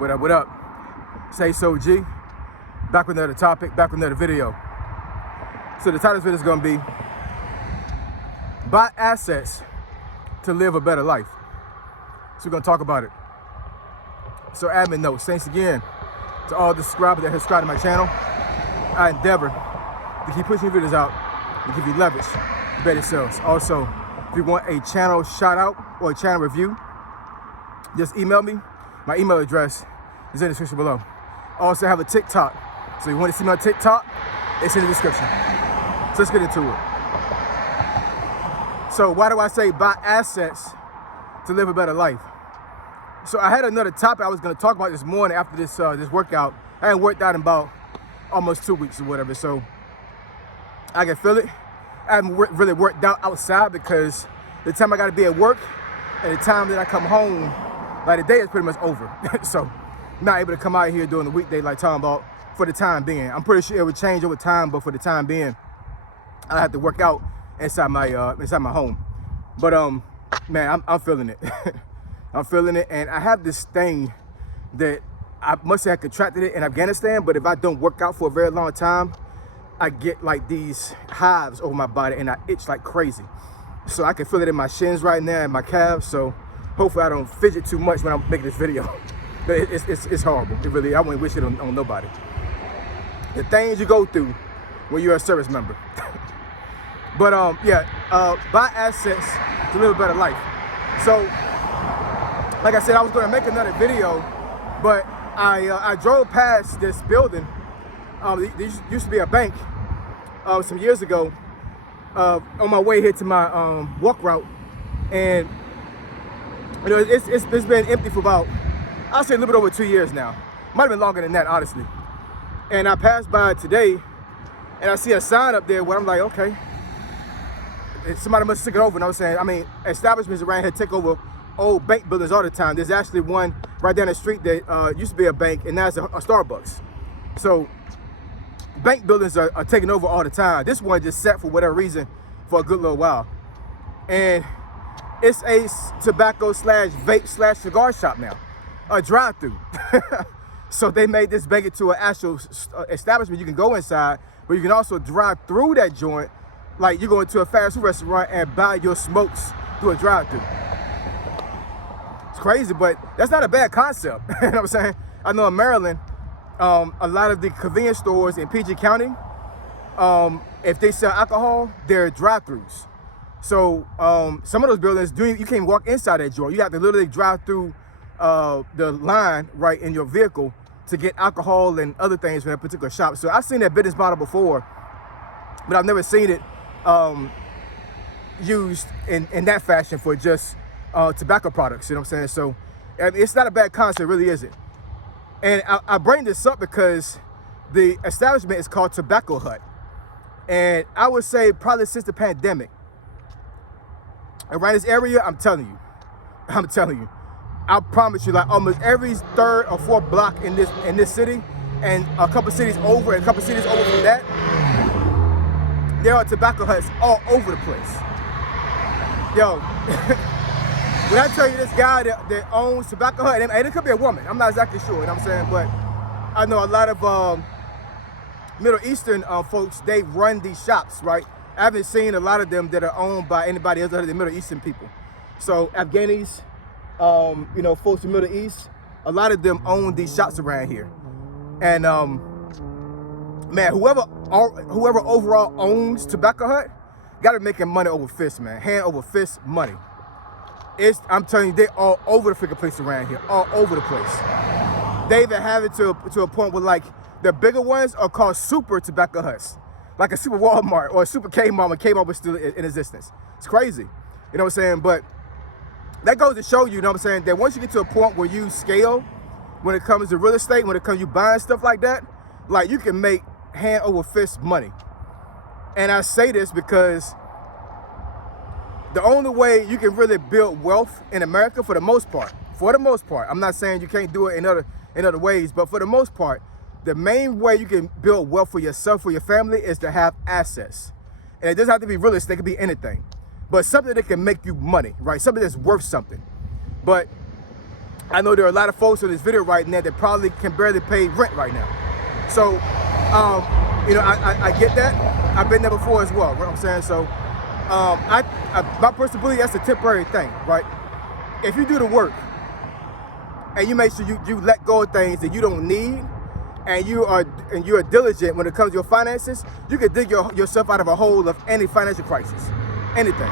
What up, what up? Say so G. Back with another topic, back with another video. So the title of this video is gonna be buy assets to live a better life. So we're gonna talk about it. So admin notes, thanks again to all the subscribers that have subscribed to my channel. I endeavor to keep pushing videos out and give you leverage to better sales. Also, if you want a channel shout out or a channel review, just email me. My email address is in the description below. I also have a TikTok. So if you want to see me on TikTok, it's in the description. So let's get into it. So why do I say buy assets to live a better life? So I had another topic I was going to talk about this morning after this this workout. I hadn't worked out in about almost 2 weeks or whatever, so I can feel it. I haven't really worked out outside because the time I got to be at work and the time that I come home, like the day is pretty much over. So I'm not able to come out here during the weekday like talking about for the time being. I'm pretty sure it would change over time, but for the time being, I have to work out inside my home. But man, I'm feeling it. I'm feeling it, and I have this thing that I must have contracted it in Afghanistan, but if I don't work out for a very long time, I get like these hives over my body and I itch like crazy. So I can feel it in my shins right now and my calves. So hopefully I don't fidget too much when I'm making this video. But it's horrible. It really, I wouldn't wish it on nobody. The things you go through when you're a service member. But buy assets to live a better life. So like I said, I was going to make another video, but I drove past this building. There used to be a bank some years ago on my way here to my walk route, and you know it's been empty for about, I'll say a little bit over 2 years now. Might have been longer than that, honestly. And I passed by today, and I see a sign up there where I'm like, okay, somebody must have took it over. And I was saying, I mean, establishments around here take over old bank buildings all the time. There's actually one right down the street that used to be a bank, and now it's a Starbucks. So bank buildings are taking over all the time. This one just sat for whatever reason for a good little while. And it's a tobacco slash vape slash cigar shop now, a drive-through. So they made this bank into an actual establishment. You can go inside, but you can also drive through that joint like you're going to a fast food restaurant and buy your smokes through a drive-through. It's crazy, but that's not a bad concept. You know what I'm saying? I know in Maryland, a lot of the convenience stores in PG County, if they sell alcohol, they're drive-throughs. So some of those buildings, you can't even walk inside that joint. You have to literally drive through the line right in your vehicle to get alcohol and other things from that particular shop. So I've seen that business model before, but I've never seen it used in that fashion for just tobacco products. You know what I'm saying? So I mean, it's not a bad concept, really isn't. And I bring this up because the establishment is called Tobacco Hut. And I would say probably since the pandemic, around this area, I'm telling you, I promise you, like almost every third or fourth block in this city, and a couple cities over, and a couple cities over from that, there are tobacco huts all over the place. Yo, when I tell you this guy that owns Tobacco Hut, and it could be a woman, I'm not exactly sure, you know what I'm saying, but I know a lot of Middle Eastern folks, they run these shops, right? I haven't seen a lot of them that are owned by anybody else other than Middle Eastern people. So Afghanis, you know, folks from Middle East, a lot of them own these shops around here. And man, whoever overall owns Tobacco Hut, got to be making money over fist, man. Hand over fist money. I'm telling you, they're all over the freaking place around here, all over the place. They even have it to a point where like the bigger ones are called super tobacco huts, like a super Walmart or a super Kmart when Kmart was still in existence. It's crazy, you know what I'm saying? But that goes to show you, you know what I'm saying, that once you get to a point where you scale, when it comes to real estate, when it comes to you buying stuff like that, like you can make hand over fist money. And I say this because the only way you can really build wealth in America, for the most part, I'm not saying you can't do it in other ways, but for the most part, the main way you can build wealth for yourself, for your family, is to have assets. And it doesn't have to be real estate, it can be anything. But something that can make you money, right? Something that's worth something. But I know there are a lot of folks in this video right now that probably can barely pay rent right now. So, you know, I get that. I've been there before as well, you know what I'm saying? So, my personal belief, that's a temporary thing, right? If you do the work and you make sure you let go of things that you don't need, and you are diligent when it comes to your finances, you can dig yourself out of a hole of any financial crisis, anything.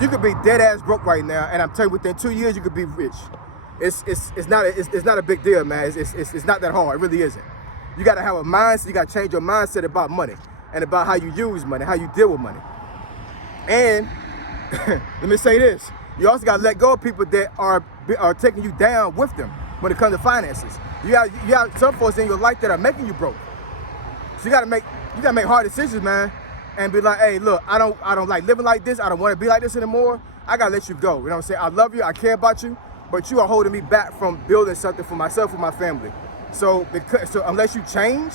You could be dead ass broke right now, and I'm telling you, within 2 years you could be rich. It's not a big deal, man. It's not that hard. It really isn't. You got to have a mindset. You got to change your mindset about money and about how you use money, how you deal with money. And let me say this: you also got to let go of people that are taking you down with them when it comes to finances. You got some folks in your life that are making you broke. So you gotta make hard decisions, man, and be like, hey, look, I don't like living like this. I don't want to be like this anymore. I gotta let you go. You know what I'm saying? I love you. I care about you, but you are holding me back from building something for myself, for my family. So unless you change,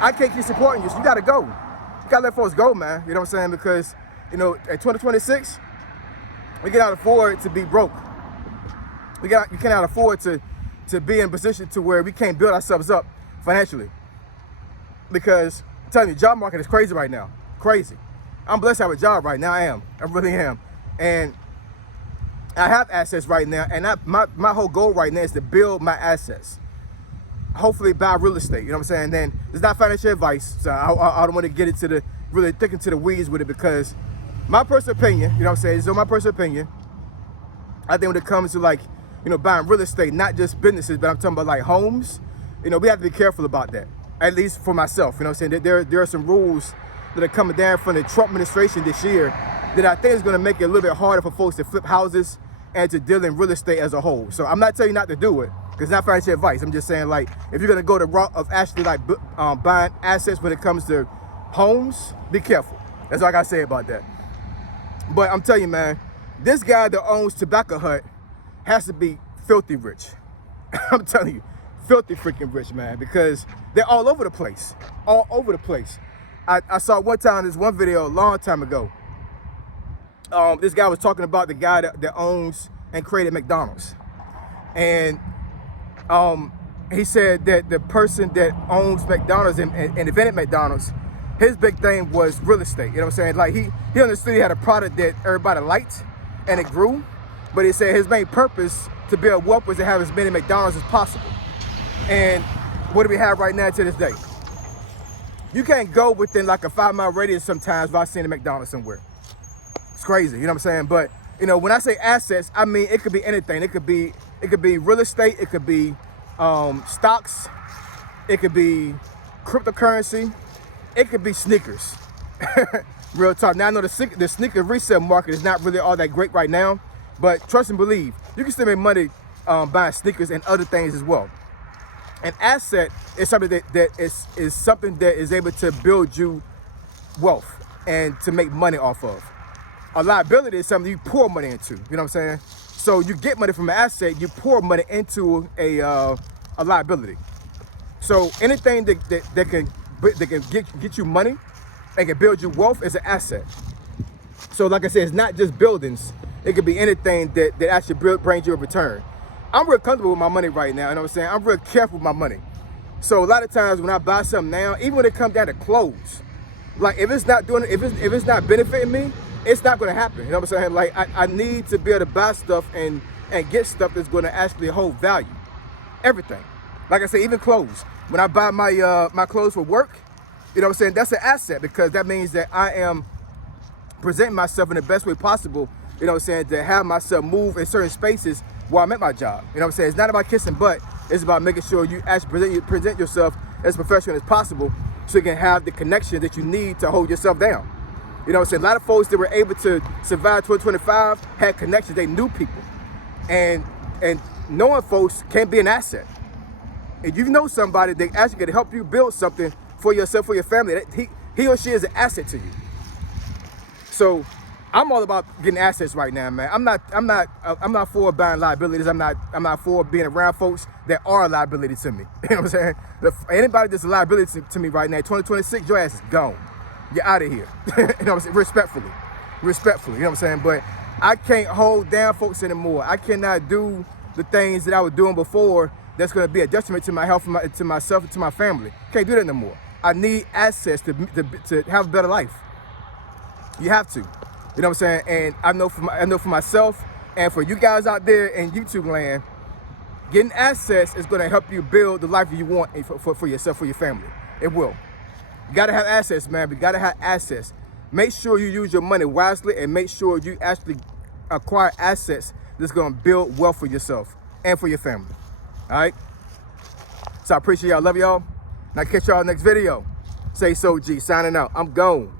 I can't keep supporting you. So you gotta go. You gotta let folks go, man. You know what I'm saying? Because, you know, at 2026, we cannot afford to be broke. You cannot afford to be in a position to where we can't build ourselves up financially. Because I'm telling you, the job market is crazy right now. Crazy. I'm blessed to have a job right now. I really am. And I have assets right now. And my whole goal right now is to build my assets. Hopefully buy real estate. You know what I'm saying? Then it's not financial advice. So I don't want to get into really thick into the weeds with it, because my personal opinion, you know what I'm saying? So my personal opinion, I think when it comes to, like, you know, buying real estate, not just businesses, but I'm talking about like homes, you know, we have to be careful about that. At least for myself, you know what I'm saying? There are some rules that are coming down from the Trump administration this year that I think is going to make it a little bit harder for folks to flip houses and to deal in real estate as a whole. So I'm not telling you not to do it, because it's not financial advice. I'm just saying, like, if you're going to go the route of actually like buying assets when it comes to homes, be careful. That's all I got to say about that. But I'm telling you, man, this guy that owns Tobacco Hut has to be filthy rich. I'm telling you, filthy freaking rich, man, because they're all over the place. All over the place. I saw one time, this one video a long time ago. This guy was talking about the guy that owns and created McDonald's. And he said that the person that owns McDonald's and invented McDonald's, his big thing was real estate. You know what I'm saying? Like, he understood he had a product that everybody liked and it grew. But he said his main purpose to build wealth was to have as many McDonald's as possible. And what do we have right now to this day? You can't go within like a 5-mile radius sometimes without seeing a McDonald's somewhere. It's crazy, you know what I'm saying? But, you know, when I say assets, I mean it could be anything. It could be real estate, it could be stocks, it could be cryptocurrency, it could be sneakers. Real talk. Now I know the sneaker resale market is not really all that great right now. But trust and believe, you can still make money buying sneakers and other things as well. An asset is something that is something that is able to build you wealth and to make money off of. A liability is something you pour money into. You know what I'm saying? So you get money from an asset, you pour money into a liability. So anything that can get you money and can build you wealth is an asset. So like I said, it's not just buildings. It could be anything that actually brings you a return. I'm real comfortable with my money right now, you know what I'm saying? I'm real careful with my money. So a lot of times when I buy something now, even when it comes down to clothes, like if it's not benefiting me, it's not gonna happen. You know what I'm saying? Like I need to be able to buy stuff and get stuff that's gonna actually hold value. Everything. Like I said, even clothes. When I buy my clothes for work, you know what I'm saying? That's an asset, because that means that I am presenting myself in the best way possible. You know what I'm saying, to have myself move in certain spaces while I'm at my job. You know what I'm saying? It's not about kissing butt. It's about making sure you actually present yourself as professional as possible, so you can have the connection that you need to hold yourself down. You know what I'm saying? A lot of folks that were able to survive 2025 had connections. They knew people. And knowing folks can be an asset. If you know somebody that actually can help you build something for yourself, for your family, he or she is an asset to you. So I'm all about getting assets right now, man. I'm not for buying liabilities. I'm not for being around folks that are a liability to me. You know what I'm saying? Anybody that's a liability to me right now, 2026, your ass is gone. You're out of here. You know what I'm saying? Respectfully, you know what I'm saying? But I can't hold down folks anymore. I cannot do the things that I was doing before that's going to be a detriment to my health, to myself, and to my family. Can't do that no more. I need assets to have a better life. You have to. You know what I'm saying? And I know for myself and for you guys out there in YouTube land, getting assets is going to help you build the life you want for yourself, for your family. It will. You got to have assets, man. But you got to have assets. Make sure you use your money wisely and make sure you actually acquire assets that's going to build wealth for yourself and for your family. All right? So I appreciate y'all. Love y'all. And I'll catch y'all next video. Say so, G. Signing out. I'm gone.